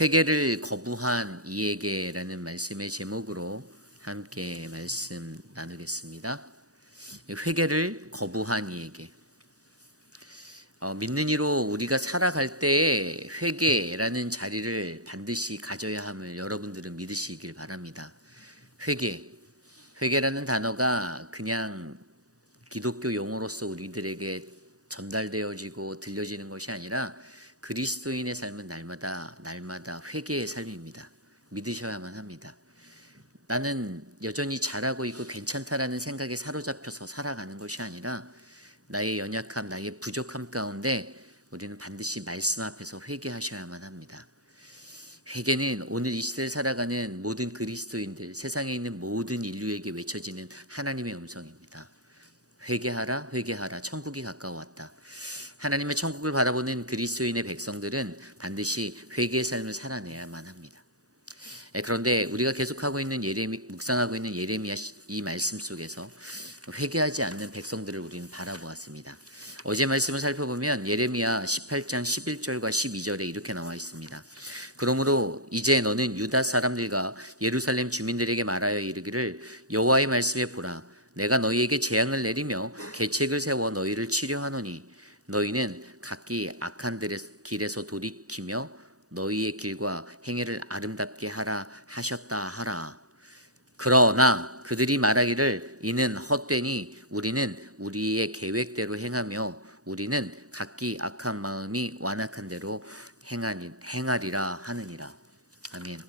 회개를 거부한 이에게라는 말씀의 제목으로 함께 말씀 나누겠습니다. 회개를 거부한 이에게. 믿는 이로 우리가 살아갈 때에 회개라는 자리를 반드시 가져야 함을 여러분들은 믿으시길 바랍니다. 회개라는 단어가 그냥 기독교 용어로서 우리들에게 전달되어지고 들려지는 것이 아니라 그리스도인의 삶은 날마다 회개의 삶입니다. 믿으셔야만 합니다. 나는 여전히 잘하고 있고 괜찮다라는 생각에 사로잡혀서 살아가는 것이 아니라 나의 연약함, 나의 부족함 가운데 우리는 반드시 말씀 앞에서 회개하셔야만 합니다. 회개는 오늘 이 시대를 살아가는 모든 그리스도인들, 세상에 있는 모든 인류에게 외쳐지는 하나님의 음성입니다. 회개하라, 회개하라, 천국이 가까워왔다. 하나님의 천국을 바라보는 그리스도인의 백성들은 반드시 회개의 삶을 살아내야만 합니다. 그런데 우리가 계속하고 있는 묵상하고 있는 예레미야 이 말씀 속에서 회개하지 않는 백성들을 우리는 바라보았습니다. 어제 말씀을 살펴보면 예레미야 18장 11절과 12절에 이렇게 나와 있습니다. 그러므로 이제 너는 유다 사람들과 예루살렘 주민들에게 말하여 이르기를 여호와의 말씀에 보라. 내가 너희에게 재앙을 내리며 계책을 세워 너희를 치려하노니 너희는 각기 악한 길에서 돌이키며 너희의 길과 행위를 아름답게 하라 하셨다 하라. 그러나 그들이 말하기를 이는 헛되니 우리는 우리의 계획대로 행하며 우리는 각기 악한 마음이 완악한 대로 행하리라 하느니라. 아멘.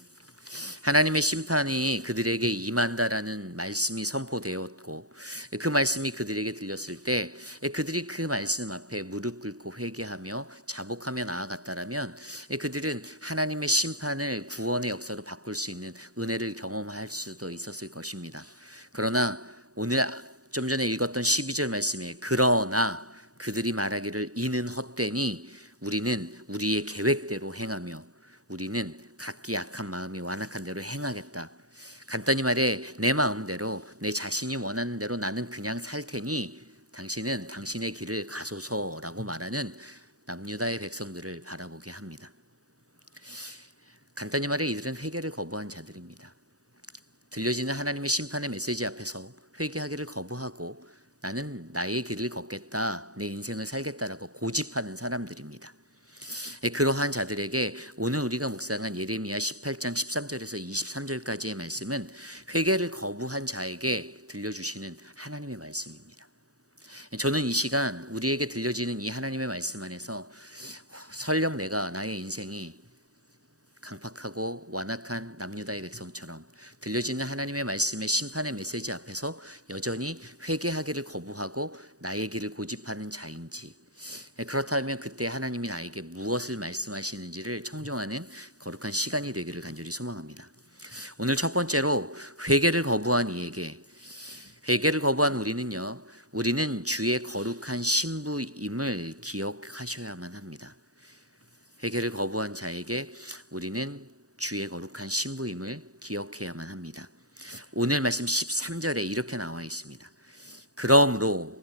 하나님의 심판이 그들에게 임한다라는 말씀이 선포되었고 그 말씀이 그들에게 들렸을 때 그들이 그 말씀 앞에 무릎 꿇고 회개하며 자복하며 나아갔다라면 그들은 하나님의 심판을 구원의 역사로 바꿀 수 있는 은혜를 경험할 수도 있었을 것입니다. 그러나 오늘 좀 전에 읽었던 12절 말씀에 그러나 그들이 말하기를 이는 헛되니 우리는 우리의 계획대로 행하며 우리는 각기 악한 마음이 완악한 대로 행하겠다. 간단히 말해 내 마음대로 내 자신이 원하는 대로 나는 그냥 살 테니 당신은 당신의 길을 가소서라고 말하는 남유다의 백성들을 바라보게 합니다. 간단히 말해 이들은 회개를 거부한 자들입니다. 들려지는 하나님의 심판의 메시지 앞에서 회개하기를 거부하고 나는 나의 길을 걷겠다, 내 인생을 살겠다라고 고집하는 사람들입니다. 그러한 자들에게 오늘 우리가 묵상한 예레미야 18장 13절에서 23절까지의 말씀은 회개를 거부한 자에게 들려주시는 하나님의 말씀입니다. 저는 이 시간 우리에게 들려지는 이 하나님의 말씀 안에서 설령 내가 나의 인생이 강팍하고 완악한 남유다의 백성처럼 들려지는 하나님의 말씀의 심판의 메시지 앞에서 여전히 회개하기를 거부하고 나의 길을 고집하는 자인지, 그렇다면 그때 하나님이 나에게 무엇을 말씀하시는지를 청정하는 거룩한 시간이 되기를 간절히 소망합니다. 오늘 첫 번째로 회개를 거부한 이에게, 회개를 거부한 우리는 주의 거룩한 신부임을 기억하셔야만 합니다. 회개를 거부한 자에게 우리는 주의 거룩한 신부임을 기억해야만 합니다. 오늘 말씀 13절에 이렇게 나와 있습니다. 그러므로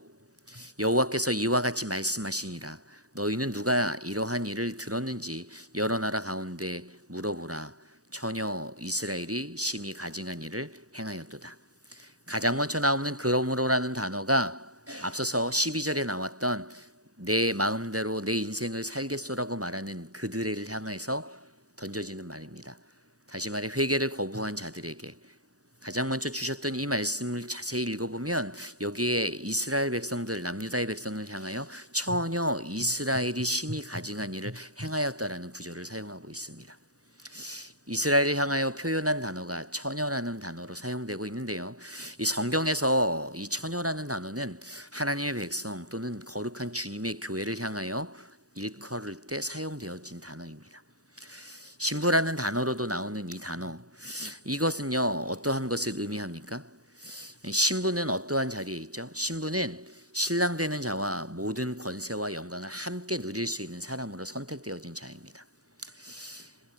여호와께서 이와 같이 말씀하시니라. 너희는 누가 이러한 일을 들었는지 여러 나라 가운데 물어보라. 처녀 이스라엘이 심히 가증한 일을 행하였도다. 가장 먼저 나오는 그러므로라는 단어가 앞서서 12절에 나왔던 내 마음대로 내 인생을 살겠소라고 말하는 그들을 향해서 던져지는 말입니다. 다시 말해 회개를 거부한 자들에게 가장 먼저 주셨던 이 말씀을 자세히 읽어보면 여기에 이스라엘 백성들, 남유다의 백성을 향하여 처녀 이스라엘이 심히 가증한 일을 행하였다라는 구절을 사용하고 있습니다. 이스라엘을 향하여 표현한 단어가 처녀라는 단어로 사용되고 있는데요. 이 성경에서 이 처녀라는 단어는 하나님의 백성 또는 거룩한 주님의 교회를 향하여 일컬을 때 사용되어진 단어입니다. 신부라는 단어로도 나오는 이 단어, 이것은요 어떠한 것을 의미합니까? 신부는 어떠한 자리에 있죠? 신부는 신랑 되는 자와 모든 권세와 영광을 함께 누릴 수 있는 사람으로 선택되어진 자입니다.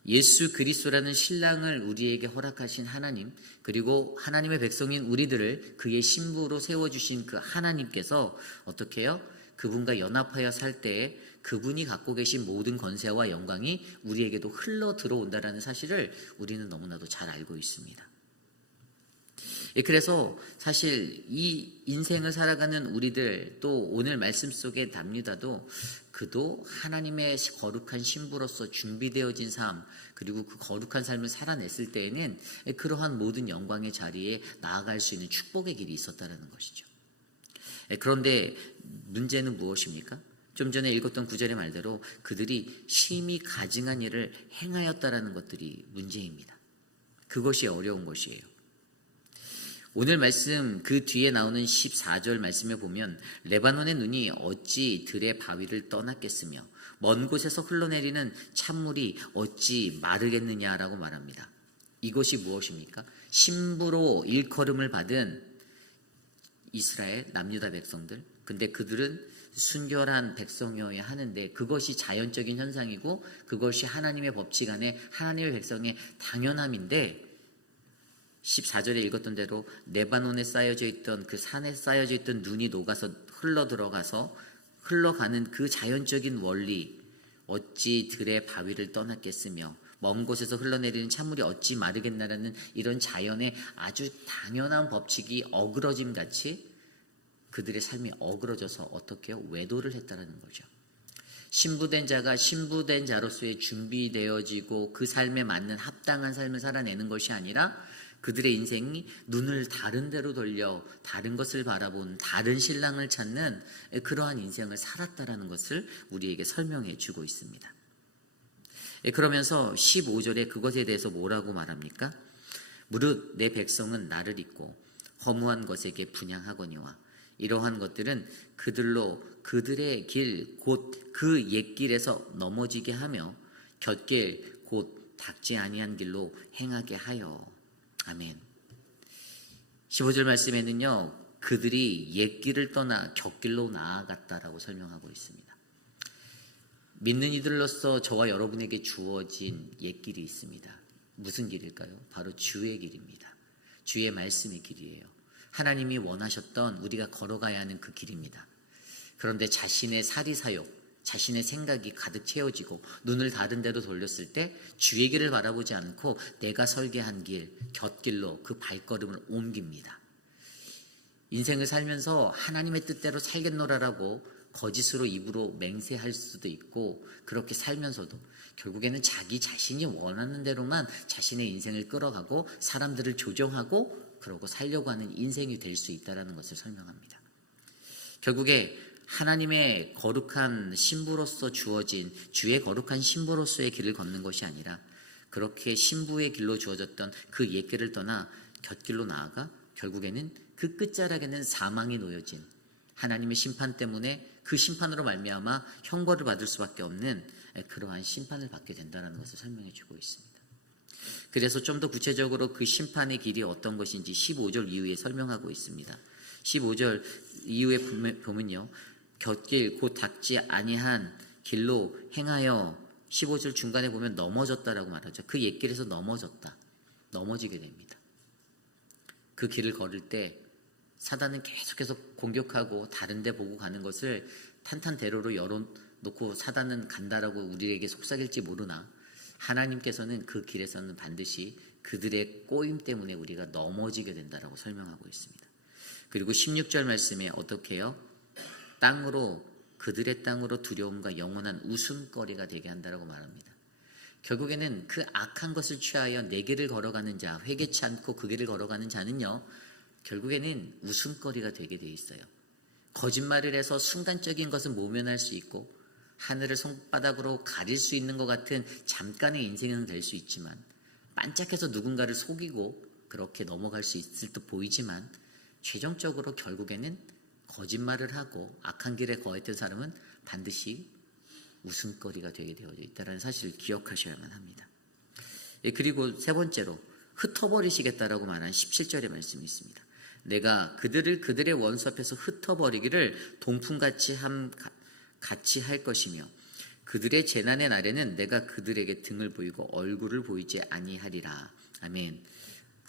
예수 그리스도라는 신랑을 우리에게 허락하신 하나님, 그리고 하나님의 백성인 우리들을 그의 신부로 세워주신 그 하나님께서 어떻게 해요? 그분과 연합하여 살 때에 그분이 갖고 계신 모든 권세와 영광이 우리에게도 흘러 들어온다라는 사실을 우리는 너무나도 잘 알고 있습니다. 그래서 사실 이 인생을 살아가는 우리들, 또 오늘 말씀 속에 답니다도 그도 하나님의 거룩한 신부로서 준비되어진 삶, 그리고 그 거룩한 삶을 살아냈을 때에는 그러한 모든 영광의 자리에 나아갈 수 있는 축복의 길이 있었다는 것이죠. 그런데 문제는 무엇입니까? 좀 전에 읽었던 구절의 말대로 그들이 심히 가증한 일을 행하였다라는 것들이 문제입니다. 그것이 어려운 것이에요. 오늘 말씀 그 뒤에 나오는 14절 말씀에 보면 레바논의 눈이 어찌 들의 바위를 떠났겠으며 먼 곳에서 흘러내리는 찬물이 어찌 마르겠느냐라고 말합니다. 이것이 무엇입니까? 신부로 일컬음을 받은 이스라엘 남유다 백성들, 근데 그들은 순결한 백성이어야 하는데 그것이 자연적인 현상이고 그것이 하나님의 법칙 안에 하나님의 백성의 당연함인데 14절에 읽었던 대로 레바논에 쌓여져 있던 그 산에 쌓여져 있던 눈이 녹아서 흘러들어가서 흘러가는 그 자연적인 원리, 어찌 들의 바위를 떠났겠으며 먼 곳에서 흘러내리는 찬물이 어찌 마르겠나라는 이런 자연의 아주 당연한 법칙이 어그러짐같이 그들의 삶이 어그러져서 어떻게 외도를 했다는 거죠. 신부된 자가 신부된 자로서의 준비되어지고 그 삶에 맞는 합당한 삶을 살아내는 것이 아니라 그들의 인생이 눈을 다른 데로 돌려 다른 것을 바라본 다른 신랑을 찾는 그러한 인생을 살았다라는 것을 우리에게 설명해 주고 있습니다. 그러면서 15절에 그것에 대해서 뭐라고 말합니까? 무릇 내 백성은 나를 잊고 허무한 것에게 분향하거니와 이러한 것들은 그들로 그들의 길 곧 그 옛길에서 넘어지게 하며 곁길 곧 닦지 아니한 길로 행하게 하여. 아멘. 15절 말씀에는요, 그들이 옛길을 떠나 곁길로 나아갔다라고 설명하고 있습니다. 믿는 이들로서 저와 여러분에게 주어진 옛길이 있습니다. 무슨 길일까요? 바로 주의 길입니다. 주의 말씀의 길이에요. 하나님이 원하셨던 우리가 걸어가야 하는 그 길입니다. 그런데 자신의 사리사욕, 자신의 생각이 가득 채워지고 눈을 다른 데로 돌렸을 때 주의 길을 바라보지 않고 내가 설계한 길, 곁길로 그 발걸음을 옮깁니다. 인생을 살면서 하나님의 뜻대로 살겠노라라고 거짓으로 입으로 맹세할 수도 있고 그렇게 살면서도 결국에는 자기 자신이 원하는 대로만 자신의 인생을 끌어가고 사람들을 조정하고 그러고 살려고 하는 인생이 될 수 있다는 것을 설명합니다. 결국에 하나님의 거룩한 신부로서 주어진 주의 거룩한 신부로서의 길을 걷는 것이 아니라 그렇게 신부의 길로 주어졌던 그 옛길을 떠나 곁길로 나아가 결국에는 그 끝자락에는 사망이 놓여진 하나님의 심판 때문에 그 심판으로 말미암아 형벌을 받을 수밖에 없는 그러한 심판을 받게 된다는 것을 설명해 주고 있습니다. 그래서 좀 더 구체적으로 그 심판의 길이 어떤 것인지 15절 이후에 설명하고 있습니다. 15절 이후에 보면요, 곁길 곧 닦지 아니한 길로 행하여 15절 중간에 보면 넘어졌다라고 말하죠. 그 옛길에서 넘어지게 됩니다. 그 길을 걸을 때 사단은 계속해서 공격하고 다른 데 보고 가는 것을 탄탄대로로 열어놓고 사단은 간다라고 우리에게 속삭일지 모르나 하나님께서는 그 길에서는 반드시 그들의 꼬임 때문에 우리가 넘어지게 된다라고 설명하고 있습니다. 그리고 16절 말씀에 어떻게 해요? 그들의 땅으로 두려움과 영원한 웃음거리가 되게 한다라고 말합니다. 결국에는 그 악한 것을 취하여 내 길을 걸어가는 자, 회개치 않고 그 길을 걸어가는 자는요, 결국에는 웃음거리가 되게 돼 있어요. 거짓말을 해서 순간적인 것은 모면할 수 있고 하늘을 손바닥으로 가릴 수 있는 것 같은 잠깐의 인생은 될 수 있지만 반짝해서 누군가를 속이고 그렇게 넘어갈 수 있을 듯 보이지만 최종적으로 결국에는 거짓말을 하고 악한 길에 거했던 사람은 반드시 웃음거리가 되게 되어져 있다는 사실을 기억하셔야만 합니다. 그리고 세 번째로 흩어버리시겠다라고 말한 17절의 말씀이 있습니다. 내가 그들의 원수 앞에서 흩어버리기를 동풍같이 할 것이며 그들의 재난의 날에는 내가 그들에게 등을 보이고 얼굴을 보이지 아니하리라. 아멘.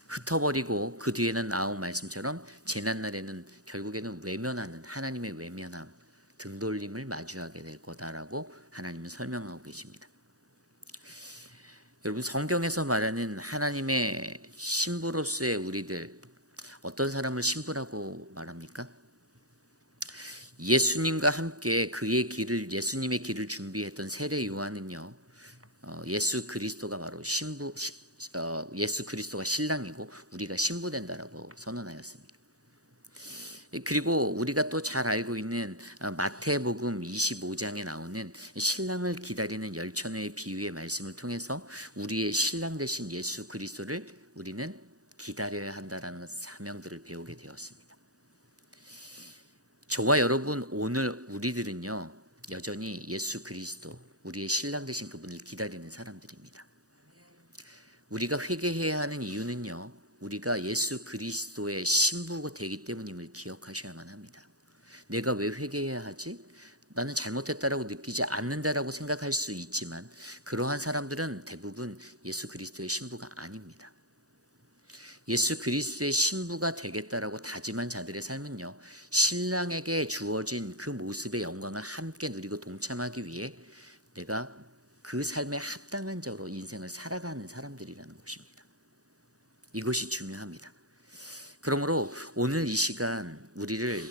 흩어버리고 그 뒤에는 나온 말씀처럼 재난 날에는 결국에는 외면하는 하나님의 외면함, 등돌림을 마주하게 될 거다라고 하나님은 설명하고 계십니다. 여러분, 성경에서 말하는 하나님의 신부로서의 우리들, 어떤 사람을 신부라고 말합니까? 예수님과 함께 예수님의 길을 준비했던 세례 요한은요, 예수 그리스도가 바로 예수 그리스도가 신랑이고 우리가 신부된다라고 선언하였습니다. 그리고 우리가 또 잘 알고 있는 마태복음 25장에 나오는 신랑을 기다리는 열처녀의 비유의 말씀을 통해서 우리의 신랑 되신 예수 그리스도를 우리는 기다려야 한다라는 사명들을 배우게 되었습니다. 저와 여러분, 오늘 우리들은요, 여전히 예수 그리스도, 우리의 신랑 되신 그분을 기다리는 사람들입니다. 우리가 회개해야 하는 이유는요, 우리가 예수 그리스도의 신부가 되기 때문임을 기억하셔야만 합니다. 내가 왜 회개해야 하지? 나는 잘못했다라고 느끼지 않는다라고 생각할 수 있지만 그러한 사람들은 대부분 예수 그리스도의 신부가 아닙니다. 예수 그리스도의 신부가 되겠다라고 다짐한 자들의 삶은요, 신랑에게 주어진 그 모습의 영광을 함께 누리고 동참하기 위해 내가 그 삶에 합당한 자로 인생을 살아가는 사람들이라는 것입니다. 이것이 중요합니다. 그러므로 오늘 이 시간 우리를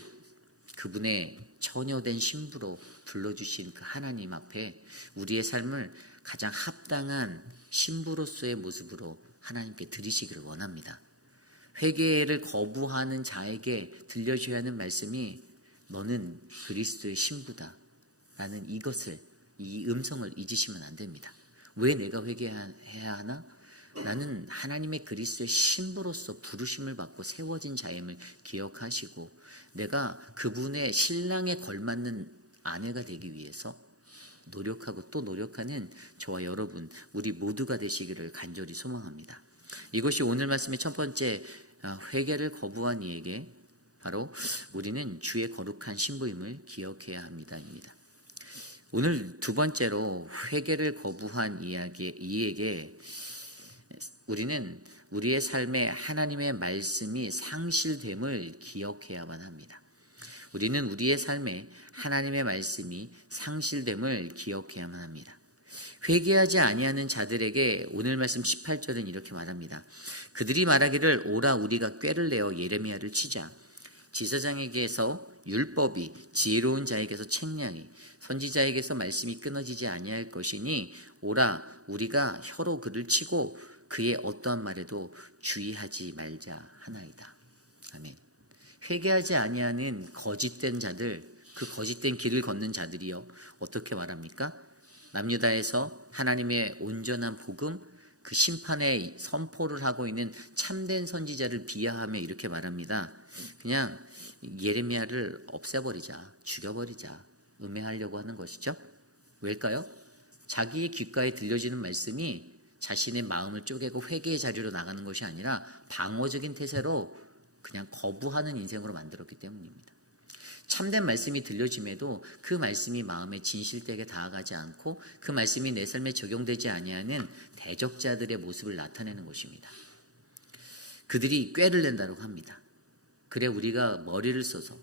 그분의 처녀된 신부로 불러주신 그 하나님 앞에 우리의 삶을 가장 합당한 신부로서의 모습으로 하나님께 드리시기를 원합니다. 회개를 거부하는 자에게 들려줘야 하는 말씀이 너는 그리스도의 신부다 라는 이 음성을 잊으시면 안 됩니다. 왜 내가 회개해야 하나? 나는 하나님의 그리스도의 신부로서 부르심을 받고 세워진 자임을 기억하시고 내가 그분의 신랑에 걸맞는 아내가 되기 위해서 노력하고 또 노력하는 저와 여러분, 우리 모두가 되시기를 간절히 소망합니다. 이것이 오늘 말씀의 첫 번째, 회개를 거부한 이에게 바로 우리는 주의 거룩한 신부임을 기억해야 합니다입니다. 오늘 두 번째로 회개를 거부한 이에게 우리는 우리의 삶에 하나님의 말씀이 상실됨을 기억해야만 합니다. 우리는 우리의 삶에 하나님의 말씀이 상실됨을 기억해야만 합니다. 회개하지 아니하는 자들에게 오늘 말씀 18절은 이렇게 말합니다. 그들이 말하기를 오라 우리가 꾀를 내어 예레미야를 치자. 지사장에게서 율법이, 지혜로운 자에게서 책량이, 선지자에게서 말씀이 끊어지지 아니할 것이니 오라 우리가 혀로 그를 치고 그의 어떠한 말에도 주의하지 말자 하나이다. 아멘. 회개하지 아니하는 거짓된 자들, 그 거짓된 길을 걷는 자들이요, 어떻게 말합니까? 남유다에서 하나님의 온전한 복음, 그 심판의 선포를 하고 있는 참된 선지자를 비하하며 이렇게 말합니다. 그냥 예레미야를 없애버리자, 죽여버리자, 음해하려고 하는 것이죠. 왜일까요? 자기의 귓가에 들려지는 말씀이 자신의 마음을 쪼개고 회개의 자리로 나가는 것이 아니라 방어적인 태세로 그냥 거부하는 인생으로 만들었기 때문입니다. 참된 말씀이 들려짐에도 그 말씀이 마음에 진실되게 다가가지 않고 그 말씀이 내 삶에 적용되지 아니하는 대적자들의 모습을 나타내는 것입니다. 그들이 꾀를 낸다고 합니다. 그래 우리가 머리를 써서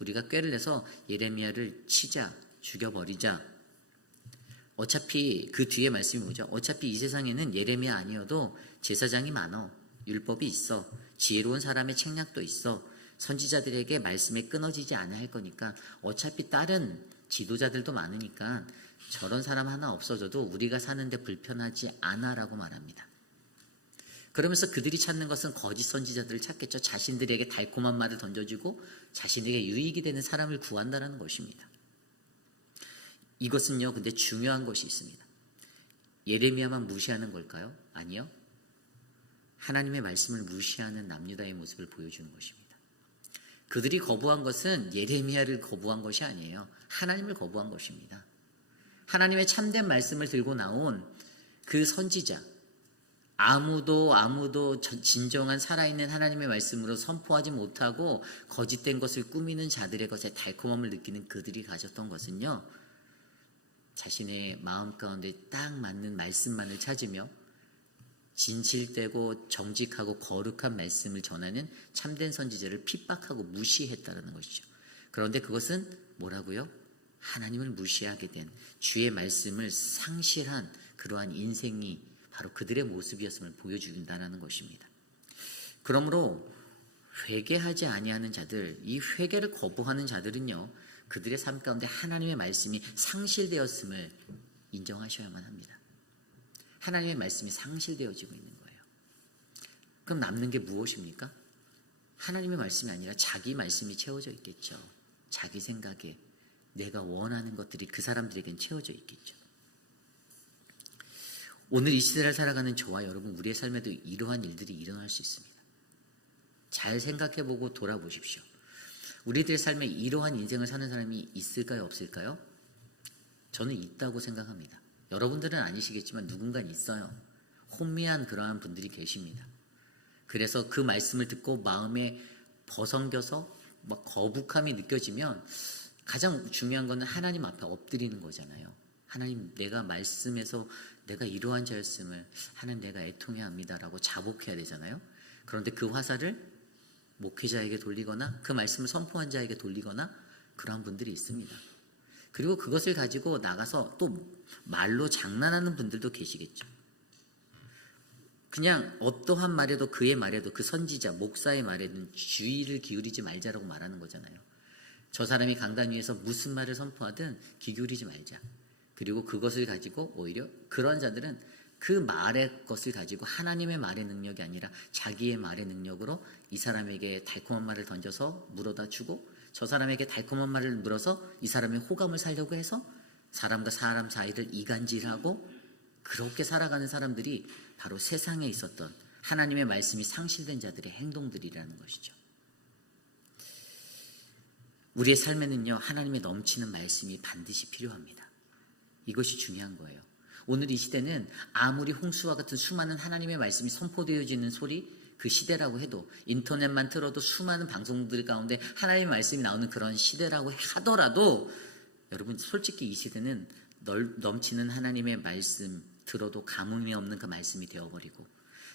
우리가 꾀를 내서 예레미야를 치자, 죽여버리자. 어차피 그 뒤에 말씀이 뭐죠? 어차피 이 세상에는 예레미야 아니어도 제사장이 많어, 율법이 있어, 지혜로운 사람의 책략도 있어, 선지자들에게 말씀이 끊어지지 않아야 할 거니까 어차피 다른 지도자들도 많으니까 저런 사람 하나 없어져도 우리가 사는데 불편하지 않아라고 말합니다. 그러면서 그들이 찾는 것은 거짓 선지자들을 찾겠죠. 자신들에게 달콤한 말을 던져주고 자신에게 유익이 되는 사람을 구한다는 것입니다. 이것은요, 근데 중요한 것이 있습니다. 예레미야만 무시하는 걸까요? 아니요. 하나님의 말씀을 무시하는 남유다의 모습을 보여주는 것입니다. 그들이 거부한 것은 예레미야를 거부한 것이 아니에요. 하나님을 거부한 것입니다. 하나님의 참된 말씀을 들고 나온 그 선지자, 아무도 진정한 살아있는 하나님의 말씀으로 선포하지 못하고 거짓된 것을 꾸미는 자들의 것에 달콤함을 느끼는 그들이 가졌던 것은요, 자신의 마음 가운데 딱 맞는 말씀만을 찾으며 진실되고 정직하고 거룩한 말씀을 전하는 참된 선지자를 핍박하고 무시했다는 것이죠. 그런데 그것은 뭐라고요? 하나님을 무시하게 된, 주의 말씀을 상실한 그러한 인생이 바로 그들의 모습이었음을 보여준다는 것입니다. 그러므로 회개하지 아니하는 자들, 이 회개를 거부하는 자들은요, 그들의 삶 가운데 하나님의 말씀이 상실되었음을 인정하셔야만 합니다. 하나님의 말씀이 상실되어지고 있는 거예요. 그럼 남는 게 무엇입니까? 하나님의 말씀이 아니라 자기 말씀이 채워져 있겠죠. 자기 생각에 내가 원하는 것들이 그 사람들에겐 채워져 있겠죠. 오늘 이 시대를 살아가는 저와 여러분, 우리의 삶에도 이러한 일들이 일어날 수 있습니다. 잘 생각해보고 돌아보십시오. 우리들의 삶에 이러한 인생을 사는 사람이 있을까요, 없을까요? 저는 있다고 생각합니다. 여러분들은 아니시겠지만 누군가는 있어요. 혼미한 그러한 분들이 계십니다. 그래서 그 말씀을 듣고 마음에 버성겨서 막 거북함이 느껴지면 가장 중요한 것은 하나님 앞에 엎드리는 거잖아요. 하나님, 내가 말씀에서 내가 이러한 자였음을 하나님, 내가 애통해야 합니다라고 자복해야 되잖아요. 그런데 그 화살을 목회자에게 돌리거나 그 말씀을 선포한 자에게 돌리거나 그러한 분들이 있습니다. 그리고 그것을 가지고 나가서 또 말로 장난하는 분들도 계시겠죠. 그냥 어떠한 말에도, 그의 말에도, 그 선지자, 목사의 말에는 주의를 기울이지 말자라고 말하는 거잖아요. 저 사람이 강단 위에서 무슨 말을 선포하든 귀 기울이지 말자. 그리고 그것을 가지고 오히려 그런 자들은 그 말의 것을 가지고 하나님의 말의 능력이 아니라 자기의 말의 능력으로 이 사람에게 달콤한 말을 던져서 물어다 주고, 저 사람에게 달콤한 말을 물어서 이 사람의 호감을 사려고 해서 사람과 사람 사이를 이간질하고 그렇게 살아가는 사람들이 바로 세상에 있었던 하나님의 말씀이 상실된 자들의 행동들이라는 것이죠. 우리의 삶에는요, 하나님의 넘치는 말씀이 반드시 필요합니다. 이것이 중요한 거예요. 오늘 이 시대는 아무리 홍수와 같은 수많은 하나님의 말씀이 선포되어지는 소리, 그 시대라고 해도, 인터넷만 틀어도 수많은 방송들 가운데 하나님의 말씀이 나오는 그런 시대라고 하더라도, 여러분 솔직히 이 시대는 넘치는 하나님의 말씀 들어도 가뭄이 없는 그 말씀이 되어버리고,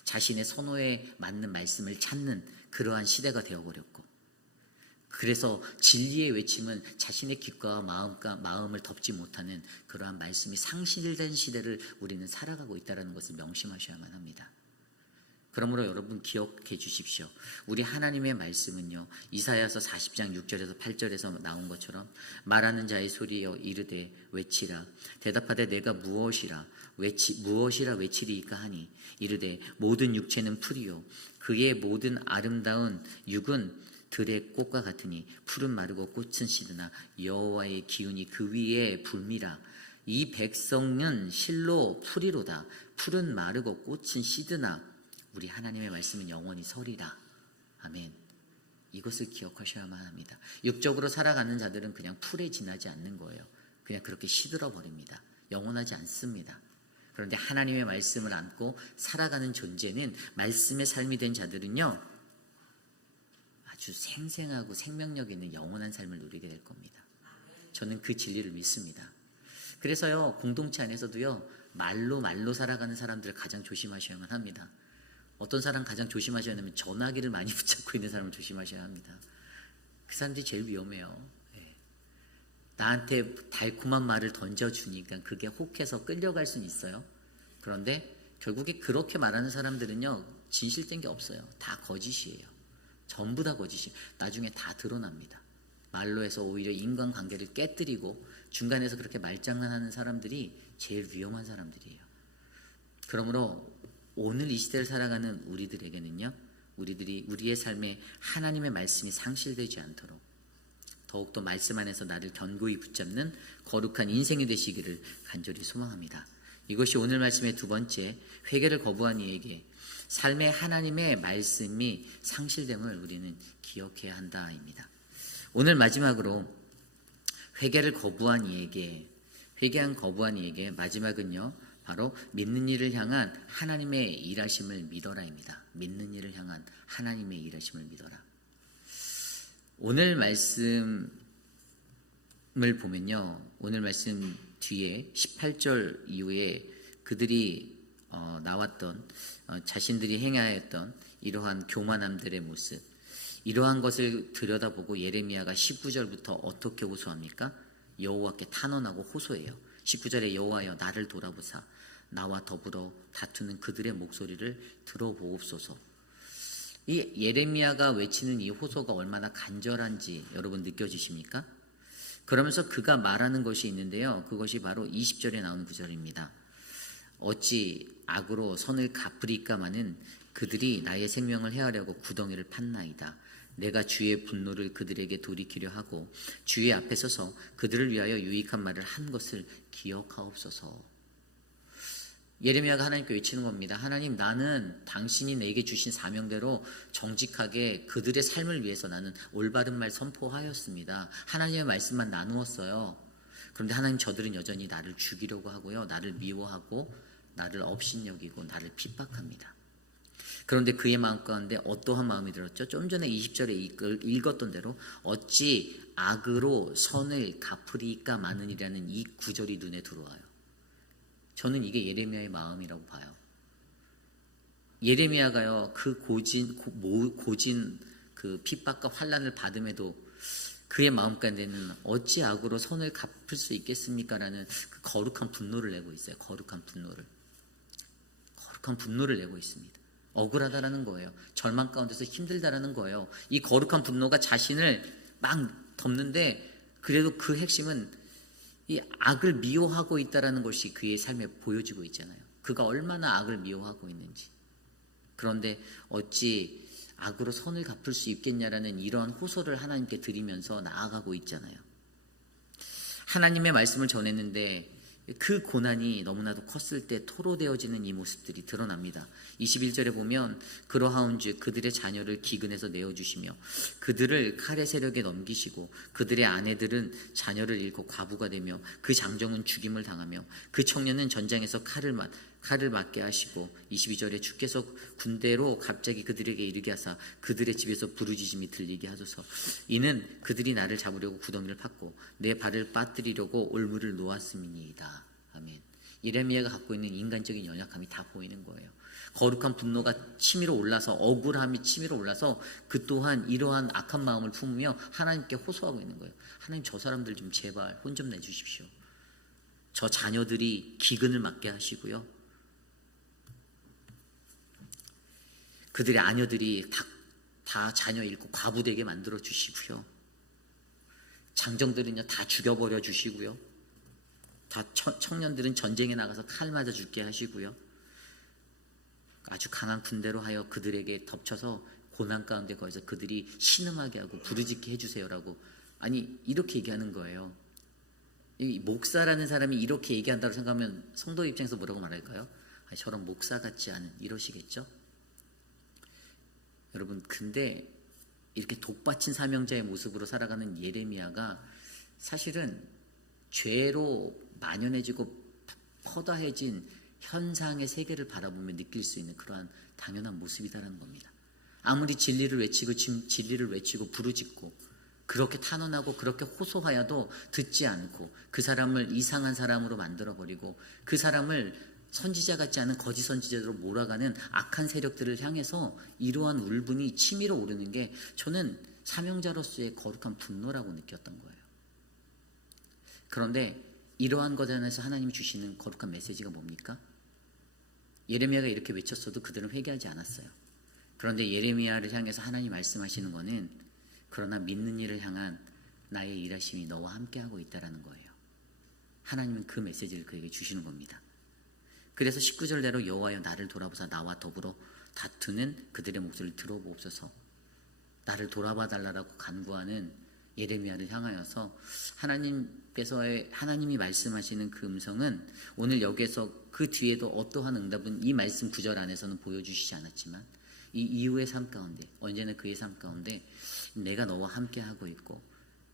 자신의 선호에 맞는 말씀을 찾는 그러한 시대가 되어버렸고, 그래서 진리의 외침은 자신의 귓과 마음을 덮지 못하는 그러한 말씀이 상실된 시대를 우리는 살아가고 있다는 것을 명심하셔야만 합니다. 그러므로 여러분 기억해 주십시오. 우리 하나님의 말씀은요, 이사야서 40장 6절에서 8절에서 나온 것처럼 말하는 자의 소리여 이르되 외치라. 대답하되 내가 무엇이라 외치리이까 하니 이르되 모든 육체는 풀이요 그의 모든 아름다운 육은 들의 꽃과 같으니 풀은 마르고 꽃은 시드나 여호와의 기운이 그 위에 불미라. 이 백성은 실로 풀이로다. 풀은 마르고 꽃은 시드나 우리 하나님의 말씀은 영원히 서리라. 아멘. 이것을 기억하셔야만 합니다. 육적으로 살아가는 자들은 그냥 풀에 지나지 않는 거예요. 그냥 그렇게 시들어 버립니다. 영원하지 않습니다. 그런데 하나님의 말씀을 안고 살아가는 존재는, 말씀의 삶이 된 자들은요, 아주 생생하고 생명력 있는 영원한 삶을 누리게 될 겁니다. 저는 그 진리를 믿습니다. 그래서요, 공동체 안에서도요, 말로 살아가는 사람들을 가장 조심하셔야만 합니다. 어떤 사람 가장 조심하셔야 하냐면 전화기를 많이 붙잡고 있는 사람을 조심하셔야 합니다. 그 사람들이 제일 위험해요. 나한테 달콤한 말을 던져주니까 그게 혹해서 끌려갈 수는 있어요. 그런데 결국에 그렇게 말하는 사람들은요, 진실된 게 없어요. 다 거짓이에요. 전부 다 거짓이 나중에 다 드러납니다. 말로 해서 오히려 인간관계를 깨뜨리고 중간에서 그렇게 말장난하는 사람들이 제일 위험한 사람들이에요. 그러므로 오늘 이 시대를 살아가는 우리들에게는요, 우리의 삶에 하나님의 말씀이 상실되지 않도록 더욱더 말씀 안에서 나를 견고히 붙잡는 거룩한 인생이 되시기를 간절히 소망합니다. 이것이 오늘 말씀의 두 번째, 회개를 거부한 이에게 삶의 하나님의 말씀이 상실됨을 우리는 기억해야 한다입니다. 오늘 마지막으로 회개한 거부한 이에게 마지막은요, 바로 믿는 이를 향한 하나님의 일하심을 믿어라입니다. 믿는 이를 향한 하나님의 일하심을 믿어라. 오늘 말씀을 보면요, 오늘 말씀 뒤에 18절 이후에 그들이 나왔던 자신들이 행하였던 이러한 교만함들의 모습, 이러한 것을 들여다보고 예레미야가 19절부터 어떻게 호소합니까? 여호와께 탄원하고 호소해요. 19절에 여호와여 나를 돌아보사 나와 더불어 다투는 그들의 목소리를 들어보옵소서. 이 예레미야가 외치는 이 호소가 얼마나 간절한지 여러분 느껴지십니까? 그러면서 그가 말하는 것이 있는데요. 그것이 바로 20절에 나오는 구절입니다. 어찌 악으로 선을 갚으리까마는 그들이 나의 생명을 해하려고 구덩이를 팠나이다. 내가 주의 분노를 그들에게 돌이키려 하고 주의 앞에 서서 그들을 위하여 유익한 말을 한 것을 기억하옵소서. 예레미야가 하나님께 외치는 겁니다. 하나님, 나는 당신이 내게 주신 사명대로 정직하게 그들의 삶을 위해서 나는 올바른 말 선포하였습니다. 하나님의 말씀만 나누었어요. 그런데 하나님, 저들은 여전히 나를 죽이려고 하고요, 나를 미워하고 나를 업신여기고 나를 핍박합니다. 그런데 그의 마음 가운데 어떠한 마음이 들었죠? 좀 전에 20절에 읽었던 대로 어찌 악으로 선을 갚으리까 마느니라는 이 구절이 눈에 들어와요. 저는 이게 예레미야의 마음이라고 봐요. 예레미야가요, 그 고진 그 핍박과 환난을 받음에도 그의 마음 가운데는 어찌 악으로 선을 갚을 수 있겠습니까? 라는 그 거룩한 분노를 내고 있어요. 거룩한 분노를 내고 있습니다. 억울하다라는 거예요. 절망 가운데서 힘들다라는 거예요. 이 거룩한 분노가 자신을 막 덮는데 그래도 그 핵심은 이 악을 미워하고 있다라는 것이 그의 삶에 보여지고 있잖아요. 그가 얼마나 악을 미워하고 있는지. 그런데 어찌 악으로 선을 갚을 수 있겠냐라는 이러한 호소를 하나님께 드리면서 나아가고 있잖아요. 하나님의 말씀을 전했는데 그 고난이 너무나도 컸을 때 토로되어지는 이 모습들이 드러납니다. 21절에 보면 그러하온즉 그들의 자녀를 기근에서 내어주시며 그들을 칼의 세력에 넘기시고 그들의 아내들은 자녀를 잃고 과부가 되며 그 장정은 죽임을 당하며 그 청년은 전장에서 칼을 맞게 하시고 22절에 주께서 군대로 갑자기 그들에게 이르게 하사 그들의 집에서 부르짖음이 들리게 하소서. 이는 그들이 나를 잡으려고 구덩이를 팠고 내 발을 빠뜨리려고 올무를 놓았음이니이다. 아멘. 예레미야가 갖고 있는 인간적인 연약함이 다 보이는 거예요. 거룩한 분노가 치밀어 올라서 억울함이 치밀어 올라서 그 또한 이러한 악한 마음을 품으며 하나님께 호소하고 있는 거예요. 하나님, 저 사람들 좀 제발 혼 좀 내주십시오. 저 자녀들이 기근을 맞게 하시고요, 그들의 아녀들이 다 자녀 잃고 과부되게 만들어 주시고요, 장정들은요 다 죽여버려 주시고요, 다 청년들은 전쟁에 나가서 칼 맞아 죽게 하시고요, 아주 강한 군대로 하여 그들에게 덮쳐서 고난 가운데 거기서 그들이 신음하게 하고 부르짖게 해주세요라고, 아니 이렇게 얘기하는 거예요. 이 목사라는 사람이 이렇게 얘기한다고 생각하면 성도 입장에서 뭐라고 말할까요? 아니, 저런 목사 같지 않은, 이러시겠죠? 여러분, 근데 이렇게 독바친 사명자의 모습으로 살아가는 예레미야가 사실은 죄로 만연해지고 퍼다해진 현상의 세계를 바라보며 느낄 수 있는 그러한 당연한 모습이다라는 겁니다. 아무리 진리를 외치고 부르짖고 그렇게 탄원하고 그렇게 호소하여도 듣지 않고 그 사람을 이상한 사람으로 만들어버리고 그 사람을 선지자 같지 않은 거짓 선지자로 몰아가는 악한 세력들을 향해서 이러한 울분이 치밀어 오르는 게 저는 사명자로서의 거룩한 분노라고 느꼈던 거예요. 그런데 이러한 것 안에서 하나님이 주시는 거룩한 메시지가 뭡니까? 예레미야가 이렇게 외쳤어도 그들은 회개하지 않았어요. 그런데 예레미야를 향해서 하나님 말씀하시는 거는 그러나 믿는 이를 향한 나의 일하심이 너와 함께하고 있다는 거예요. 하나님은 그 메시지를 그에게 주시는 겁니다. 그래서 19절대로 여호와여 나를 돌아보사 나와 더불어 다투는 그들의 목소리를 들어보옵소서. 나를 돌아봐 달라고 간구하는 예레미야를 향하여서 하나님이 말씀하시는 그 음성은 오늘 여기에서 그 뒤에도 어떠한 응답은 이 말씀 구절 안에서는 보여주시지 않았지만 이 이후의 삶 가운데, 언제나 그의 삶 가운데 내가 너와 함께 하고 있고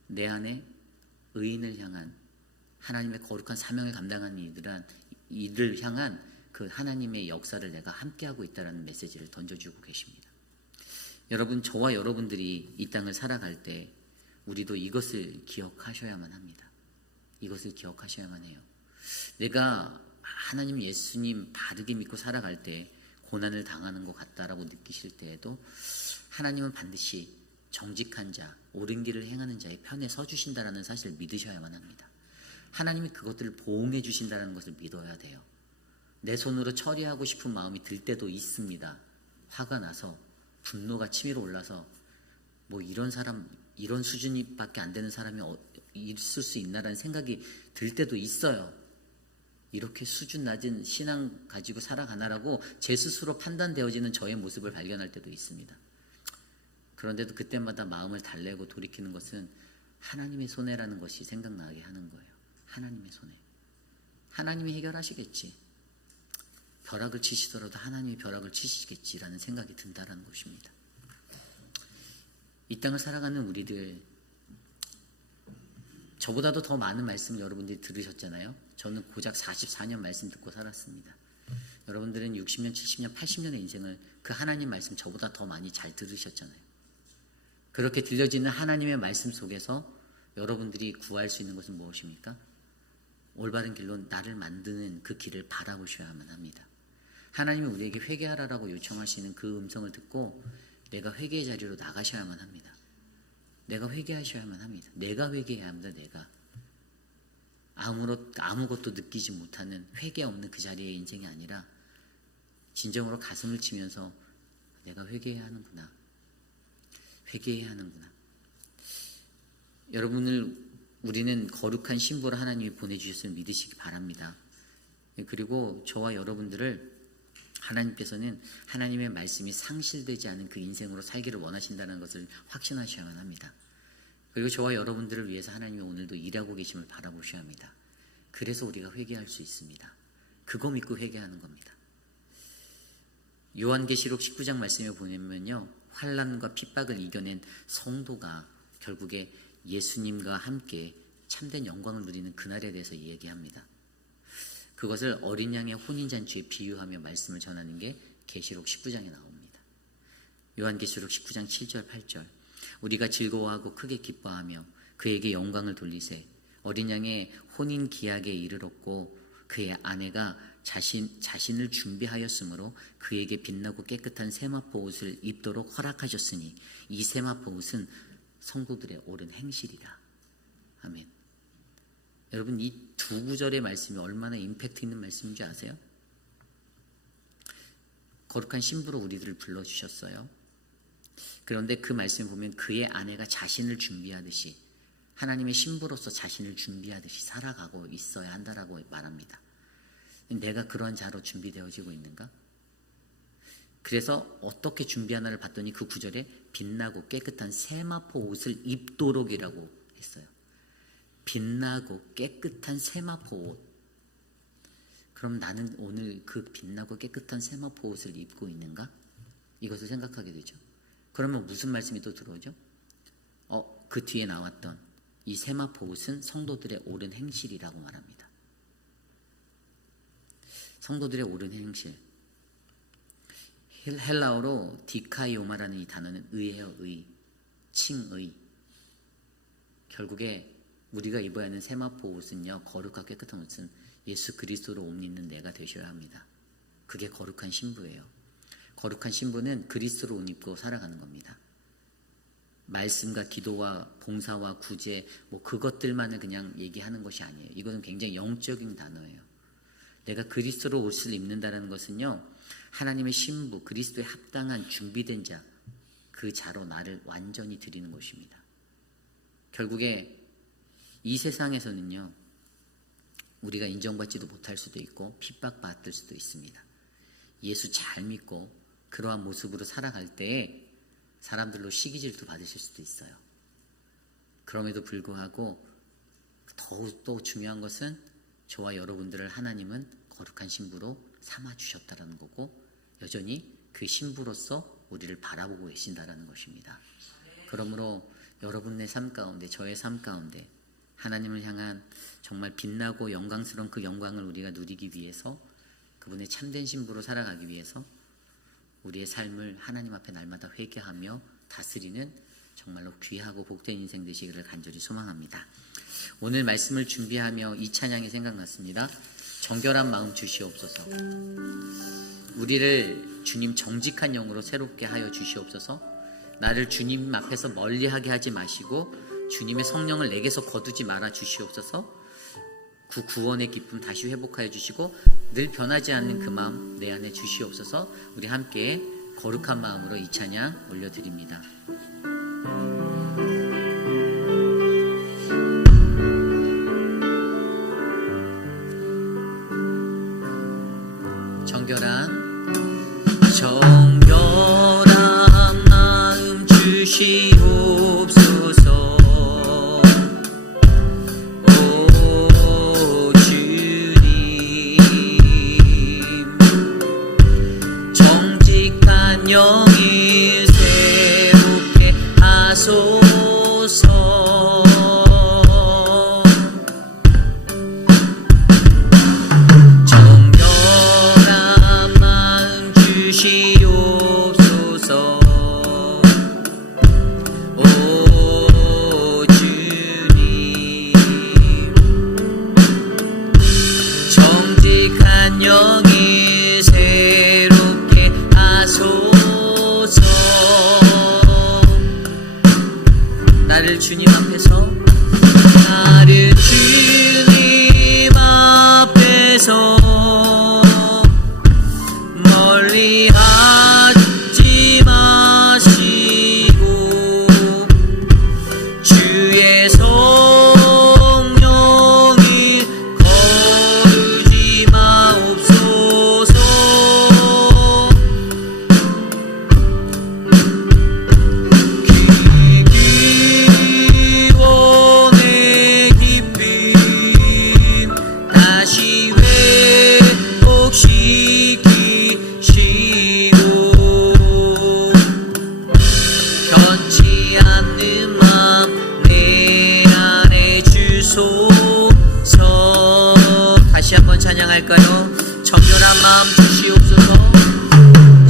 내 안에 의인을 향한 하나님의 거룩한 사명을 감당하는 이를 향한 그 하나님의 역사를 내가 함께하고 있다는 메시지를 던져주고 계십니다. 여러분, 저와 여러분들이 이 땅을 살아갈 때 우리도 이것을 기억하셔야만 합니다. 이것을 기억하셔야만 해요. 내가 하나님 예수님 바르게 믿고 살아갈 때 고난을 당하는 것 같다라고 느끼실 때에도 하나님은 반드시 정직한 자, 옳은 길을 행하는 자의 편에 서주신다라는 사실을 믿으셔야만 합니다. 하나님이 그것들을 보응해 주신다는 것을 믿어야 돼요. 내 손으로 처리하고 싶은 마음이 들 때도 있습니다. 화가 나서 분노가 치밀어 올라서 뭐 이런 사람, 이런 수준밖에 안 되는 사람이 있을 수 있나라는 생각이 들 때도 있어요. 이렇게 수준 낮은 신앙 가지고 살아가나라고 제 스스로 판단되어지는 저의 모습을 발견할 때도 있습니다. 그런데도 그때마다 마음을 달래고 돌이키는 것은 하나님의 손해라는 것이 생각나게 하는 거예요. 하나님의 손해. 하나님이 해결하시겠지. 벼락을 치시더라도 하나님이 벼락을 치시겠지라는 생각이 든다라는 것입니다. 이 땅을 살아가는 우리들, 저보다도 더 많은 말씀을 여러분들이 들으셨잖아요. 저는 고작 44년 말씀 듣고 살았습니다. 여러분들은 60년, 70년, 80년의 인생을 그 하나님 말씀 저보다 더 많이 잘 들으셨잖아요. 그렇게 들려지는 하나님의 말씀 속에서 여러분들이 구할 수 있는 것은 무엇입니까? 올바른 길로 나를 만드는 그 길을 바라보셔야만 합니다. 하나님이 우리에게 회개하라고 요청하시는 그 음성을 듣고 내가 회개의 자리로 나가셔야만 합니다. 내가 회개하셔야만 합니다. 내가 회개해야 합니다. 내가 아무것도 느끼지 못하는 회개 없는 그 자리의 인생이 아니라 진정으로 가슴을 치면서 내가 회개해야 하는구나. 회개해야 하는구나. 우리는 거룩한 신부로 하나님이 보내주셨음을 믿으시기 바랍니다. 그리고 저와 여러분들을 하나님께서는 하나님의 말씀이 상실되지 않은 그 인생으로 살기를 원하신다는 것을 확신하셔야만 합니다. 그리고 저와 여러분들을 위해서 하나님이 오늘도 일하고 계심을 바라보셔야 합니다. 그래서 우리가 회개할 수 있습니다. 그거 믿고 회개하는 겁니다. 요한계시록 19장 말씀에 보면요, 환난과 핍박을 이겨낸 성도가 결국에 예수님과 함께 참된 영광을 누리는 그날에 대해서 얘기합니다. 그것을 어린 양의 혼인잔치에 비유하며 말씀을 전하는 게 계시록 19장에 나옵니다. 요한계시록 19장 7절 8절 우리가 즐거워하고 크게 기뻐하며 그에게 영광을 돌리세. 어린 양의 혼인 기약에 이르렀고 그의 아내가 자신을 준비하였으므로 그에게 빛나고 깨끗한 세마포 옷을 입도록 허락하셨으니 이 세마포 옷은 성도들의 옳은 행실이라. 아멘. 여러분, 이 두 구절의 말씀이 얼마나 임팩트 있는 말씀인지 아세요? 거룩한 신부로 우리들을 불러주셨어요. 그런데 그 말씀을 보면 그의 아내가 자신을 준비하듯이 하나님의 신부로서 자신을 준비하듯이 살아가고 있어야 한다라고 말합니다. 내가 그러한 자로 준비되어지고 있는가? 그래서 어떻게 준비하나를 봤더니 그 구절에 빛나고 깨끗한 세마포 옷을 입도록이라고 했어요. 빛나고 깨끗한 세마포 옷. 그럼 나는 오늘 그 빛나고 깨끗한 세마포 옷을 입고 있는가? 이것을 생각하게 되죠. 그러면 무슨 말씀이 또 들어오죠? 그 뒤에 나왔던 이 세마포 옷은 성도들의 옳은 행실이라고 말합니다. 성도들의 옳은 행실. 헬라어로 디카이오마라는 이 단어는 의예요. 의, 칭의. 결국에 우리가 입어야 하는 세마포 옷은요, 거룩하고 깨끗한 옷은 예수 그리스도로 옷 입는 내가 되셔야 합니다. 그게 거룩한 신부예요. 거룩한 신부는 그리스도로 옷 입고 살아가는 겁니다. 말씀과 기도와 봉사와 구제 그것들만을 그냥 얘기하는 것이 아니에요. 이거는 굉장히 영적인 단어예요. 내가 그리스도로 옷을 입는다는 것은요, 하나님의 신부, 그리스도에 합당한 준비된 자, 그 자로 나를 완전히 드리는 것입니다. 결국에 이 세상에서는요, 우리가 인정받지도 못할 수도 있고 핍박받을 수도 있습니다. 예수 잘 믿고 그러한 모습으로 살아갈 때에 사람들로 시기질도 받으실 수도 있어요. 그럼에도 불구하고 더욱더 중요한 것은 저와 여러분들을 하나님은 거룩한 신부로 삼아주셨다는 거고 여전히 그 신부로서 우리를 바라보고 계신다는 것입니다. 그러므로 여러분의 삶 가운데, 저의 삶 가운데 하나님을 향한 정말 빛나고 영광스러운 그 영광을 우리가 누리기 위해서, 그분의 참된 신부로 살아가기 위해서 우리의 삶을 하나님 앞에 날마다 회개하며 다스리는 정말로 귀하고 복된 인생 되시기를 간절히 소망합니다. 오늘 말씀을 준비하며 이 찬양이 생각났습니다. 정결한 마음 주시옵소서. 우리를 주님 정직한 영으로 새롭게 하여 주시옵소서. 나를 주님 앞에서 멀리하게 하지 마시고 주님의 성령을 내게서 거두지 말아 주시옵소서. 그 구원의 기쁨 다시 회복하여 주시고 늘 변하지 않는 그 마음 내 안에 주시옵소서. 우리 함께 거룩한 마음으로 이 찬양 올려드립니다. 정결한 마음 주시옵소서. 오 주님, 정직한 영이 새롭게 하소서. 영이 새롭게 하소서. 나를 주님 앞에서 멀리 하지 마시고 주의 성령이 거두지 마옵소서. 기원의 깊임 다시 회복시키시고 변치 않는 마음 내 안에 주소서. 다시 한번 찬양할까요? 정결한 마음 주시옵소서.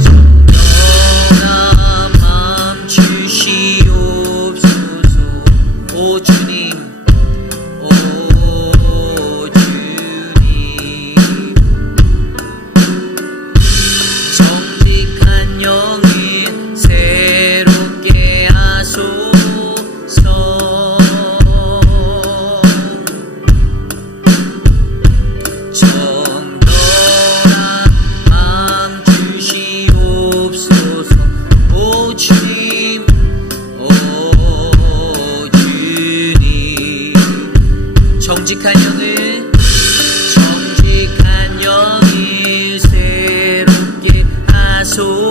정결한 마음 주시옵소서. 오 주님, 오 주님, 정직한 영이 새롭게 하소서. 정결한 마음 주시옵소서. 오 주님, 오 주님, 정직한 영이 새롭게 하소서.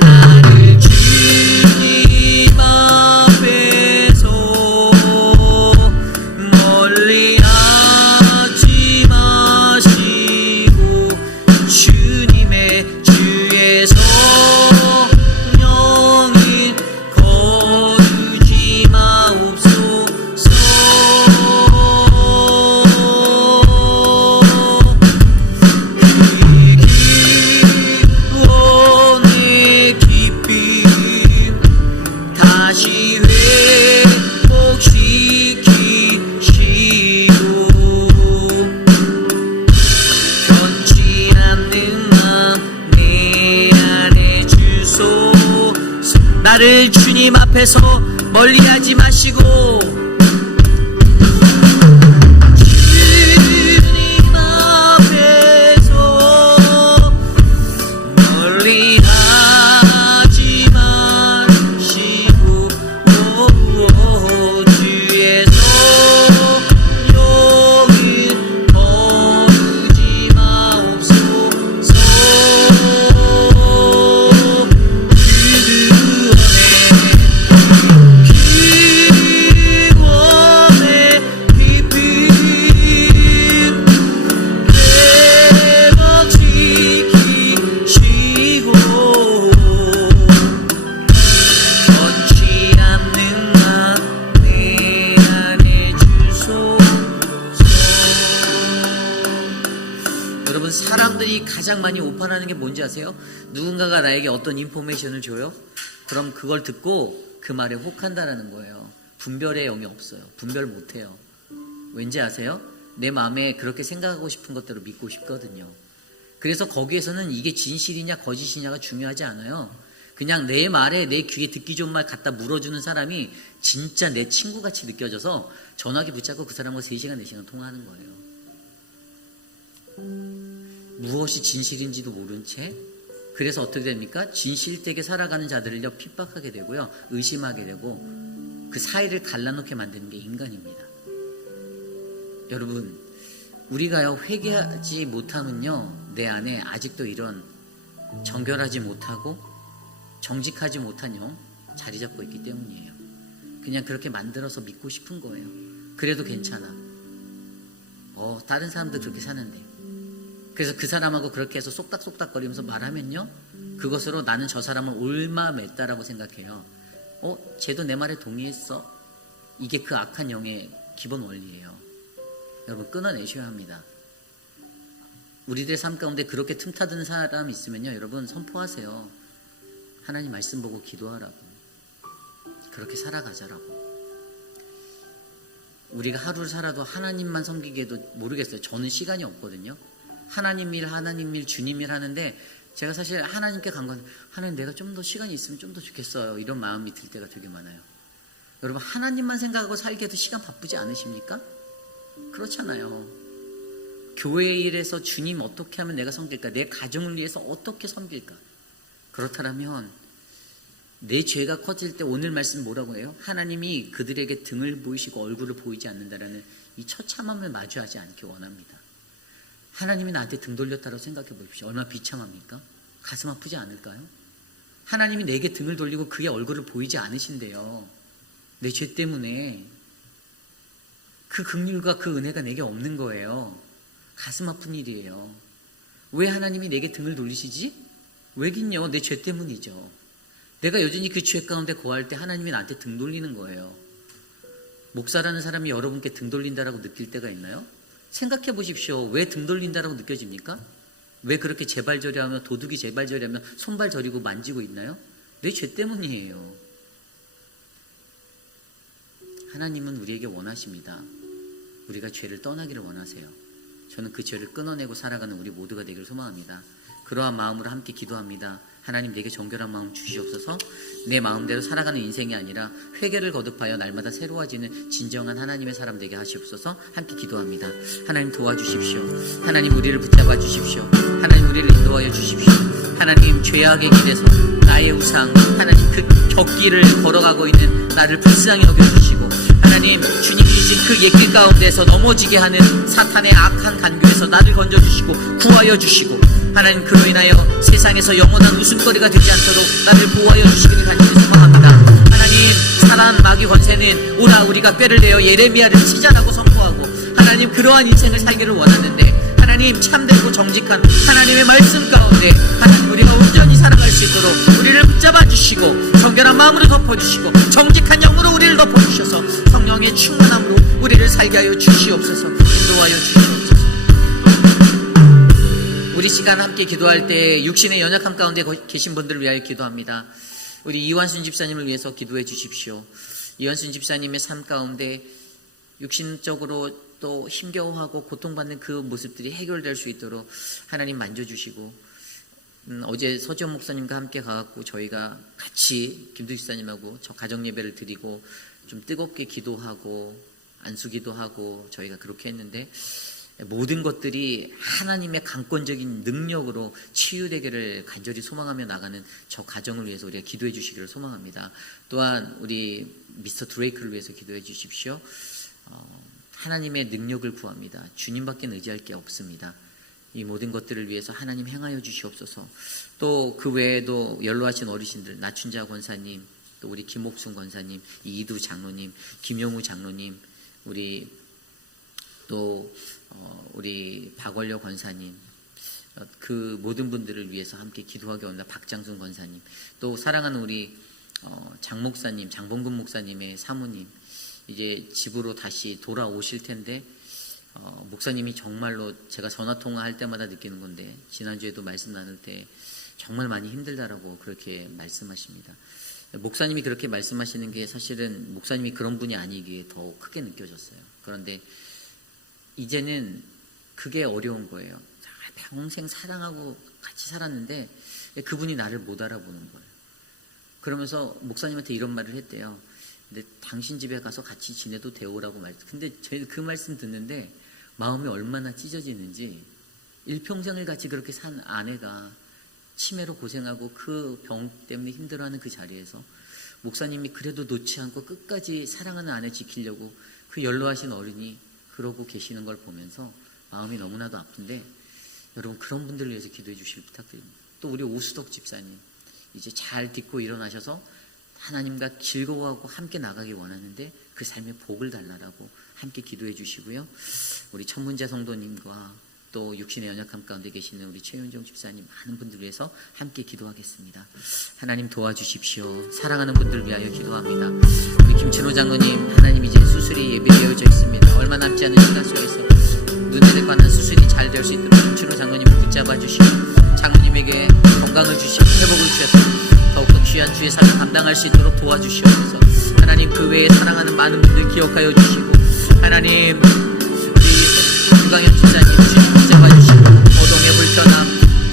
나를 주님 앞에서 멀리하지 마시고 주의 성령이 거두지 마옵소서. 기원의 깊임 다시 회복시키시고 변치 않는 마음 내 안에 주소서. 나를 주님 앞에서 멀리하지 마시고 주님 앞에서 멀리하지 마시고 주의 성령이 거두지 마옵소서. 기원의 깊임 회복시키시고 변치 않는 마음 내 안에 주소서. 여러분, 사람들이 가장 많이 오판하는 게 뭔지 아세요? 누군가가 나에게 어떤 인포메이션을 줘요? 그럼 그걸 듣고 그 말에 혹한다라는 거예요. 분별의 영이 없어요. 분별 못해요. 왠지 아세요? 내 마음에 그렇게 생각하고 싶은 것대로 믿고 싶거든요. 그래서 거기에서는 이게 진실이냐 거짓이냐가 중요하지 않아요. 그냥 내 말에 내 귀에 듣기 좋은 말 갖다 물어주는 사람이 진짜 내 친구같이 느껴져서 전화기 붙잡고 그 사람과 3시간 4시간 통화하는 거예요. 무엇이 진실인지도 모른 채. 그래서 어떻게 됩니까? 진실되게 살아가는 자들을요 핍박하게 되고요, 의심하게 되고, 그 사이를 갈라놓게 만드는 게 인간입니다. 여러분, 우리가요 회개하지 못하면요 내 안에 아직도 이런 정결하지 못하고 정직하지 못한 영 자리 잡고 있기 때문이에요. 그냥 그렇게 만들어서 믿고 싶은 거예요. 그래도 괜찮아. 다른 사람도 그렇게 사는데. 그래서 그 사람하고 그렇게 해서 쏙닥쏙닥거리면서 말하면요, 그것으로 나는 저 사람을 옳마맸다라고 생각해요. 쟤도 내 말에 동의했어. 이게 그 악한 영의 기본 원리예요. 여러분, 끊어내셔야 합니다. 우리들의 삶 가운데 그렇게 틈타드는 사람 있으면요, 여러분 선포하세요. 하나님 말씀 보고 기도하라고. 그렇게 살아가자라고. 우리가 하루를 살아도 하나님만 섬기기에도 모르겠어요. 저는 시간이 없거든요. 하나님 일, 주님 일 하는데, 제가 사실 하나님께 간 건, 하나님 내가 좀 더 시간이 있으면 좀 더 좋겠어요. 이런 마음이 들 때가 되게 많아요. 여러분, 하나님만 생각하고 살기에도 시간 바쁘지 않으십니까? 그렇잖아요. 교회 일에서 주님 어떻게 하면 내가 섬길까? 내 가정을 위해서 어떻게 섬길까? 그렇다면 내 죄가 커질 때 오늘 말씀 뭐라고 해요? 하나님이 그들에게 등을 보이시고 얼굴을 보이지 않는다라는 이 처참함을 마주하지 않기 원합니다. 하나님이 나한테 등 돌렸다고 생각해 보십시오. 얼마나 비참합니까? 가슴 아프지 않을까요? 하나님이 내게 등을 돌리고 그의 얼굴을 보이지 않으신대요. 내 죄 때문에. 그 긍휼과 그 은혜가 내게 없는 거예요. 가슴 아픈 일이에요. 왜 하나님이 내게 등을 돌리시지? 왜긴요, 내 죄 때문이죠. 내가 여전히 그 죄 가운데 거할 때 하나님이 나한테 등 돌리는 거예요. 목사라는 사람이 여러분께 등 돌린다라고 느낄 때가 있나요? 생각해 보십시오. 왜 등 돌린다라고 느껴집니까? 왜 그렇게 제발저리하며, 도둑이 제발저리하며 손발 저리고 만지고 있나요? 내 죄 때문이에요. 하나님은 우리에게 원하십니다. 우리가 죄를 떠나기를 원하세요. 저는 그 죄를 끊어내고 살아가는 우리 모두가 되기를 소망합니다. 그러한 마음으로 함께 기도합니다. 하나님, 내게 정결한 마음 주시옵소서. 내 마음대로 살아가는 인생이 아니라 회개를 거듭하여 날마다 새로워지는 진정한 하나님의 사람 되게 하시옵소서. 함께 기도합니다. 하나님, 도와주십시오. 하나님, 우리를 붙잡아 주십시오. 하나님, 우리를 인도하여 주십시오. 하나님, 죄악의 길에서 나의 우상, 하나님 그 격길을 걸어가고 있는 나를 불쌍히 여겨주시고, 하나님, 주님이 주신 그 옛길 가운데서 넘어지게 하는 사탄의 악한 간교에서 나를 건져주시고 구하여 주시고, 하나님, 그로 인하여 세상에서 영원한 웃음거리가 되지 않도록 나를 보호하여 주시기를 간절히 소망합니다. 하나님, 사단 마귀 권세는 오라 우리가 꾀를 내어 예레미야를 치자라고 선포하고, 하나님, 그러한 인생을 살기를 원하는데, 하나님, 참되고 정직한 하나님의 말씀 가운데 하나님, 우리가 온전히 살아갈 수 있도록 우리를 붙잡아 주시고, 정결한 마음으로 덮어주시고, 정직한 영으로 우리를 덮어주셔서 성령의 충만함으로 우리를 살게 하여 주시옵소서. 인도하여 주시옵소서. 우리 시간 함께 기도할 때 육신의 연약함 가운데 계신 분들을 위하여 기도합니다. 우리 이완순 집사님을 위해서 기도해 주십시오. 이완순 집사님의 삶 가운데 육신적으로 또 힘겨워하고 고통받는 그 모습들이 해결될 수 있도록 하나님 만져주시고, 어제 서지원 목사님과 함께 가갖고 저희가 같이 김두 집사님하고 저 가정 예배를 드리고 좀 뜨겁게 기도하고 안수기도 하고 저희가 그렇게 했는데, 모든 것들이 하나님의 강권적인 능력으로 치유되기를 간절히 소망하며 나가는 저 가정을 위해서 우리가 기도해 주시기를 소망합니다. 또한 우리 미스터 드레이크를 위해서 기도해 주십시오. 하나님의 능력을 구합니다. 주님밖에 의지할 게 없습니다. 이 모든 것들을 위해서 하나님 행하여 주시옵소서. 또 그 외에도 연로하신 어르신들, 나춘자 권사님, 또 우리 김옥순 권사님, 이두 장로님, 김용우 장로님, 우리 또 우리 박원려 권사님, 그 모든 분들을 위해서 함께 기도하기 원합니다. 박장순 권사님, 또 사랑하는 우리 장 목사님, 장봉근 목사님의 사모님, 이제 집으로 다시 돌아오실 텐데, 목사님이 정말로 제가 전화통화할 때마다 느끼는 건데, 지난주에도 말씀 나눌 때 정말 많이 힘들다라고 그렇게 말씀하십니다. 목사님이 그렇게 말씀하시는 게 사실은 목사님이 그런 분이 아니기에 더 크게 느껴졌어요. 그런데 이제는 그게 어려운 거예요. 평생 사랑하고 같이 살았는데 그분이 나를 못 알아보는 거예요. 그러면서 목사님한테 이런 말을 했대요. 근데 당신 집에 가서 같이 지내도 되오라고 근데 그 말씀 듣는데 마음이 얼마나 찢어지는지, 일평생을 같이 그렇게 산 아내가 치매로 고생하고 그 병 때문에 힘들어하는 그 자리에서 목사님이 그래도 놓지 않고 끝까지 사랑하는 아내 지키려고 그 연로하신 어른이 그러고 계시는 걸 보면서 마음이 너무나도 아픈데, 여러분 그런 분들을 위해서 기도해 주시길 부탁드립니다. 또 우리 오수덕 집사님 이제 잘 딛고 일어나셔서 하나님과 즐거워하고 함께 나가기 원하는데 그 삶에 복을 달라라고 함께 기도해 주시고요. 우리 천문자 성도님과 또 육신의 연약함 가운데 계시는 우리 최윤정 집사님, 많은 분들 위해서 함께 기도하겠습니다. 하나님 도와주십시오. 사랑하는 분들 위하여 기도합니다. 우리 김진호 장로님, 하나님 이제 수술이 예비되어져 있습니다. 얼마 남지 않은 시간 속에서 눈에 관한 수술이 잘 될 수 있도록 김진호 장로님을 붙잡아 주시고 장로님에게 건강을 주시고 회복을 주셔서 더욱더 귀한 주의 삶을 감당할 수 있도록 도와주시옵소서. 하나님 그 외에 사랑하는 많은 분들 기억하여 주시고, 하나님 우리 유강현 집사님 주님 붙잡아 주시고, 어동의 불편함,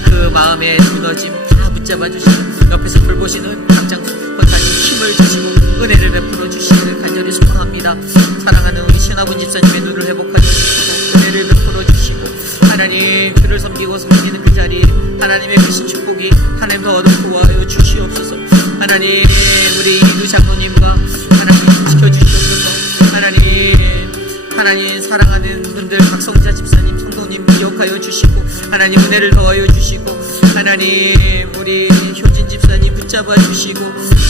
그 마음의 무너짐 다 붙잡아 주시고, 옆에서 돌보시는 박장수 권사님 힘을 주시고 은혜를 베풀어 주시기를 간절히 소망합니다. 사랑하는 우리 신하분 집사님의 눈을 회복하여 주시고 은혜를 베풀어 주시고, 하나님 그를 섬기고 섬기는 그 자리에 하나님의 크신 축복이 하나님 더 얻어 도와여 주시옵소서. 하나님 우리 이두 장로님과 하나님 지켜주시옵소서. 하나님 사랑하는 분들 박성자 집사님 성도님 기억하여 주시고, 하나님 은혜를 더하여 주시고, 하나님 우리 효진 집사님 붙잡아 주시고,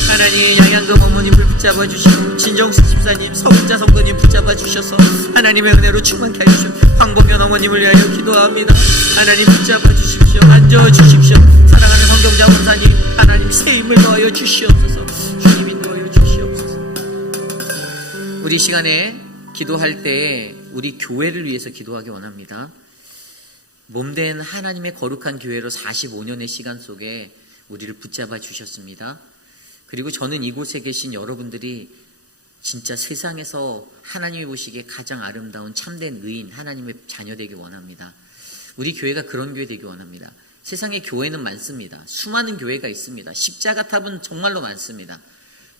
하나님 양양금 어머님을 붙잡아 주시고, 진정수 집사님 서훈자 성도님 붙잡아 주셔서 하나님의 은혜로 충만케 하시오. 황보면 어머님을 위하여 기도합니다. 하나님 붙잡아 주십시오. 앉아 주십시오. 사랑하는 성경자 원사님, 하나님 새 힘을 더하여 주시옵소서. 주님 인도하여 주시옵소서. 우리 시간에 기도할 때 우리 교회를 위해서 기도하기 원합니다. 몸된 하나님의 거룩한 교회로 45년의 시간 속에 우리를 붙잡아 주셨습니다. 그리고 저는 이곳에 계신 여러분들이 진짜 세상에서 하나님이 보시기에 가장 아름다운 참된 의인, 하나님의 자녀 되기 원합니다. 우리 교회가 그런 교회 되기 원합니다. 세상에 교회는 많습니다. 수많은 교회가 있습니다. 십자가 탑은 정말로 많습니다.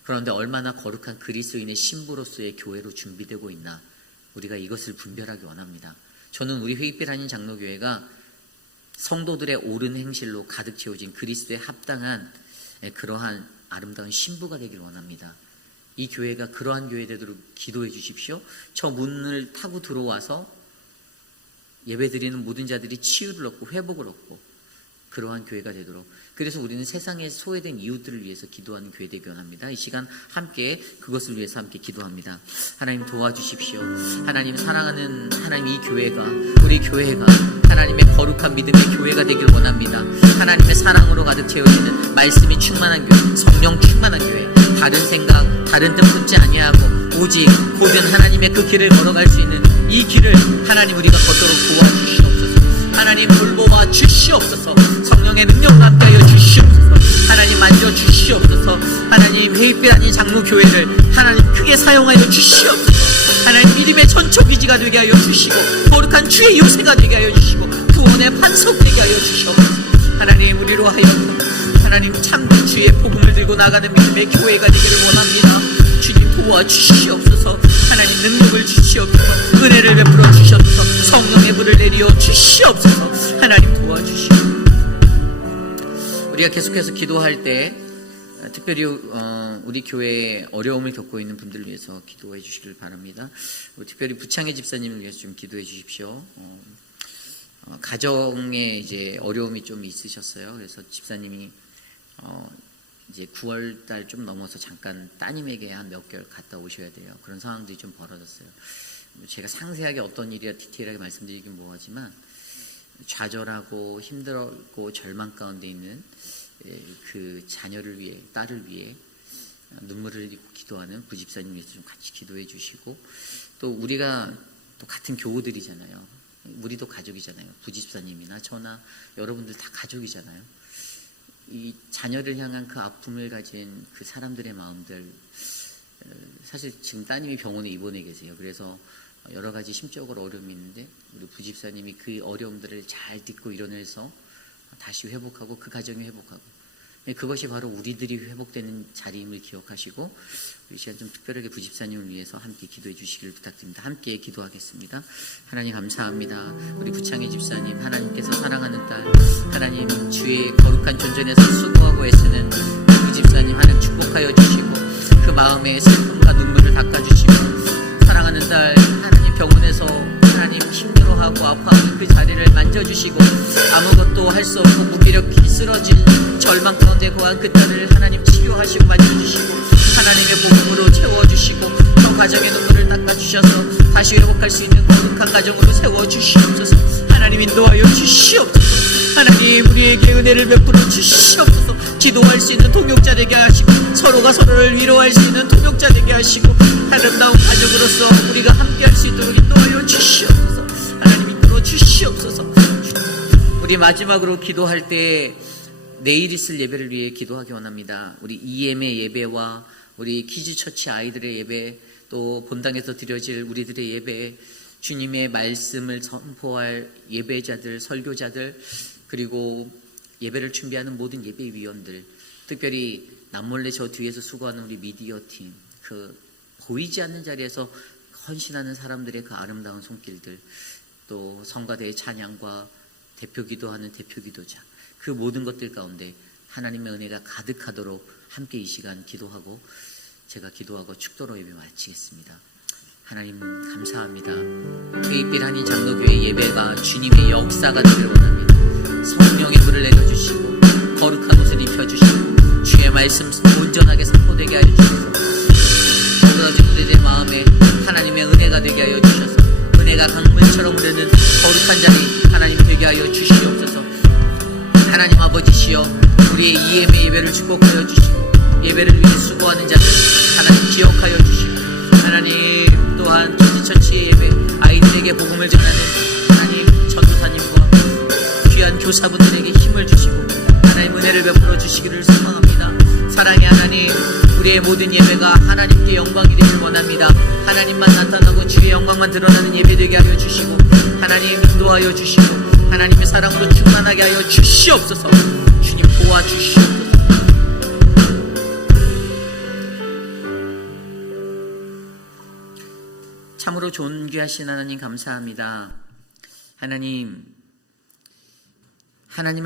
그런데 얼마나 거룩한 그리스도인의 신부로서의 교회로 준비되고 있나, 우리가 이것을 분별하기 원합니다. 저는 우리 회의빛 한인 장로교회가 성도들의 옳은 행실로 가득 채워진 그리스도에 합당한 그러한 아름다운 신부가 되길 원합니다. 이 교회가 그러한 교회 되도록 기도해 주십시오. 저 문을 타고 들어와서 예배드리는 모든 자들이 치유를 얻고 회복을 얻고 그러한 교회가 되도록, 그래서 우리는 세상에 소외된 이웃들을 위해서 기도하는 교회 되기 원합니다. 이 시간 함께 그것을 위해서 함께 기도합니다. 하나님 도와주십시오. 하나님 사랑하는 하나님, 이 교회가, 우리 교회가 하나님의 거룩한 믿음의 교회가 되길 원합니다. 하나님의 사랑으로 가득 채워지는 말씀이 충만한 교회, 성령 충만한 교회, 다른 생각, 다른 뜻 묻지 아니하고 오직 고든 하나님의 그 길을 걸어갈 수 있는 이 길을 하나님 우리가 걷도록 도와주시옵소서. 하나님 돌보아 주시옵소서. 성령의 능력 함께하여 주시옵소서. 하나님 만져 주시옵소서. 하나님 회의빛 아닌 장로교회를 하나님 크게 사용하여 주시옵소서. 하나님 믿음의 전초기지가 되게 하여 주시고 거룩한 주의 요새가 되게 하여 주시고 구원의 반석 되게 하여 주시옵소서. 하나님 우리로 하여 하나님 참된 주의 복음을 들고 나가는 믿음의 교회가 되기를 원합니다. 주님 도와주시옵소서. 하나님 능력을 주시옵소서. 은혜를 베풀어 주시옵소서. 성령의 불을 내리어 주시옵소서. 하나님 도와주시옵소서. 우리가 계속해서 기도할 때 특별히 우리 교회에 어려움을 겪고 있는 분들을 위해서 기도해 주시길 바랍니다. 특별히 부창의 집사님을 위해서 좀 기도해 주십시오. 가정에 이제 어려움이 좀 있으셨어요. 그래서 집사님이 이제 9월달 좀 넘어서 잠깐 따님에게 한 몇 개월 갔다 오셔야 돼요. 그런 상황들이 좀 벌어졌어요. 제가 상세하게 어떤 일이라 디테일하게 말씀드리긴 뭐하지만 좌절하고 힘들고 절망 가운데 있는 그 자녀를 위해, 딸을 위해 눈물을 흘리고 기도하는 부집사님 위해서 좀 같이 기도해 주시고, 또 우리가 또 같은 교우들이잖아요. 우리도 가족이잖아요. 부집사님이나 저나 여러분들 다 가족이잖아요. 이 자녀를 향한 그 아픔을 가진 그 사람들의 마음들, 사실 지금 따님이 병원에 입원해 계세요. 그래서 여러 가지 심적으로 어려움이 있는데 우리 부집사님이 그 어려움들을 잘 딛고 일어나서 다시 회복하고 그 가정이 회복하고, 그것이 바로 우리들이 회복되는 자리임을 기억하시고 이 시간 좀 특별하게 부집사님을 위해서 함께 기도해 주시기를 부탁드립니다. 함께 기도하겠습니다. 하나님 감사합니다. 우리 부창희 집사님, 하나님께서 사랑하는 딸, 하나님 주의 거룩한 존전에서 수고하고 애쓰는 부집사님 하나님 축복하여 주시고 그 마음에 슬픔과 눈물을 닦아주시고, 사랑하는 딸 하나님 병원에서 하나님 힘들어하고 아파하는 그 자리를 만져주시고 아무것도 할 수 없고 무기력히 쓰러진 절망 가운데 거한 그 딸을 하나님 치료하시고 만져주시고 하나님의 복음으로 채워주시고 또 가정의 눈물을 닦아주셔서 다시 회복할 수 있는 거룩한 가정으로 세워주시옵소서. 하나님 인도하여 주시옵소서. 하나님 우리에게 은혜를 베풀어 주시옵소서. 기도할 수 있는 동역자 되게 하시고 서로가 서로를 위로할 수 있는 동역자 되게 하시고 아름다운 가족으로서 우리가 함께할 수 있도록 인도하여 주시옵소서. 하나님 이끌어 주시옵소서. 우리 마지막으로 기도할 때 내일 있을 예배를 위해 기도하기 원합니다. 우리 EM의 예배와 우리 키즈처치 아이들의 예배, 또 본당에서 드려질 우리들의 예배, 주님의 말씀을 선포할 예배자들, 설교자들, 그리고 예배를 준비하는 모든 예배위원들, 특별히 남몰래 저 뒤에서 수고하는 우리 미디어팀, 그 보이지 않는 자리에서 헌신하는 사람들의 그 아름다운 손길들, 또 성가대의 찬양과 대표 기도하는 대표 기도자, 그 모든 것들 가운데 하나님의 은혜가 가득하도록 함께 이 시간 기도하고 제가 기도하고 축도로 예배 마치겠습니다. 하나님 감사합니다. 회의길 한인 장로교회 예배가 주님의 역사가 되기를 원합니다. 성령의 불을 내려주시고 거룩한 옷을 입혀주시고 주의 말씀 온전하게 선포되게 하여 주셔서 모든 우리들의 마음에 하나님의 은혜가 되게 하여 주셔서 은혜가 강물처럼 흐르는 거룩한 자리 하나님 되게 하여 주시옵소서. 하나님 아버지시여, 우리의 EM의 예배를 축복하여 주시고 예배를 위해 수고하는 자들 하나님 기억하여 주시고, 하나님 또한 키즈처치의 예배 아이들에게 복음을 전하는 하나님 전도사님과 귀한 교사분들에게 힘을 주시고 하나님 은혜를 베풀어 주시기를 소망합니다. 사랑의 하나님, 우리의 모든 예배가 하나님께 영광이 되길 원합니다. 하나님만 나타나고 주의 영광만 드러나는 예배 되게 하여 주시고 하나님 인도하여 주시고 하나님의 사랑으로 충만하게 하여 주시옵소서. 주님 도와주시옵소서. 참으로 존귀하신 하나님 감사합니다. 하나님을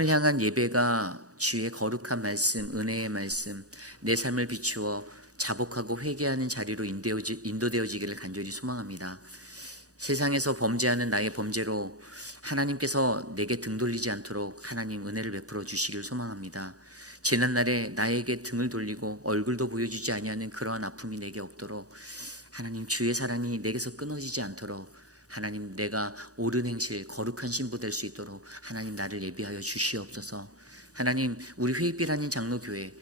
향한 예배가 주의 거룩한 말씀, 은혜의 말씀, 내 삶을 비추어 자복하고 회개하는 자리로 인도되어지기를 간절히 소망합니다. 세상에서 범죄하는 나의 범죄로 하나님께서 내게 등 돌리지 않도록 하나님 은혜를 베풀어 주시기를 소망합니다. 재난날에 나에게 등을 돌리고 얼굴도 보여주지 아니하는 그러한 아픔이 내게 없도록 하나님 주의 사랑이 내게서 끊어지지 않도록 하나님 내가 옳은 행실, 거룩한 신부 될 수 있도록 하나님 나를 예비하여 주시옵소서. 하나님 우리 회의길 한인 장로교회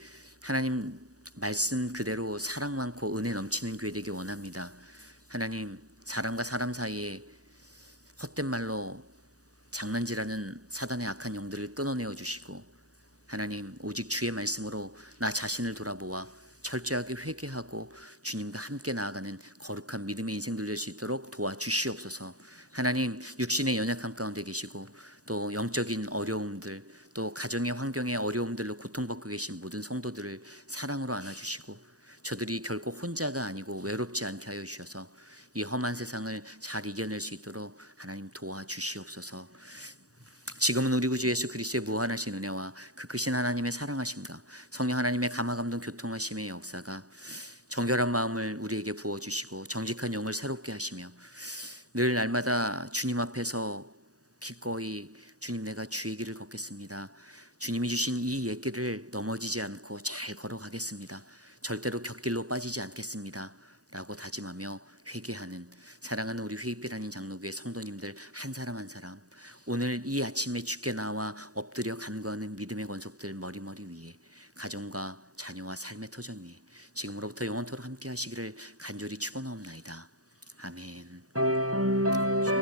하나님 말씀 그대로 사랑 많고 은혜 넘치는 교회 되기 원합니다. 하나님 사람과 사람 사이에 헛된 말로 장난질하는 사단의 악한 영들을 끊어내어 주시고 하나님 오직 주의 말씀으로 나 자신을 돌아보아 철저하게 회개하고 주님과 함께 나아가는 거룩한 믿음의 인생들 될 수 있도록 도와주시옵소서. 하나님 육신의 연약함 가운데 계시고 또 영적인 어려움들, 또 가정의 환경의 어려움들로 고통받고 계신 모든 성도들을 사랑으로 안아주시고 저들이 결코 혼자가 아니고 외롭지 않게 하여 주셔서 이 험한 세상을 잘 이겨낼 수 있도록 하나님 도와주시옵소서. 지금은 우리 구주 예수 그리스도의 무한하신 은혜와 그 크신 하나님의 사랑하심과 성령 하나님의 감화감동 교통하심의 역사가 정결한 마음을 우리에게 부어주시고 정직한 영을 새롭게 하시며 늘 날마다 주님 앞에서 기꺼이 주님 내가 주의 길을 걷겠습니다. 주님이 주신 이 옛길을 넘어지지 않고 잘 걸어가겠습니다. 절대로 곁길로 빠지지 않겠습니다. 라고 다짐하며 회개하는 사랑하는 우리 회의길 한인 장로교회 성도님들 한 사람 한 사람, 오늘 이 아침에 주께 나와 엎드려 간구하는 믿음의 권속들 머리머리 위에 가정과 자녀와 삶의 터전 위에 지금으로부터 영원토록 함께 하시기를 간절히 축원하옵나이다. 아멘.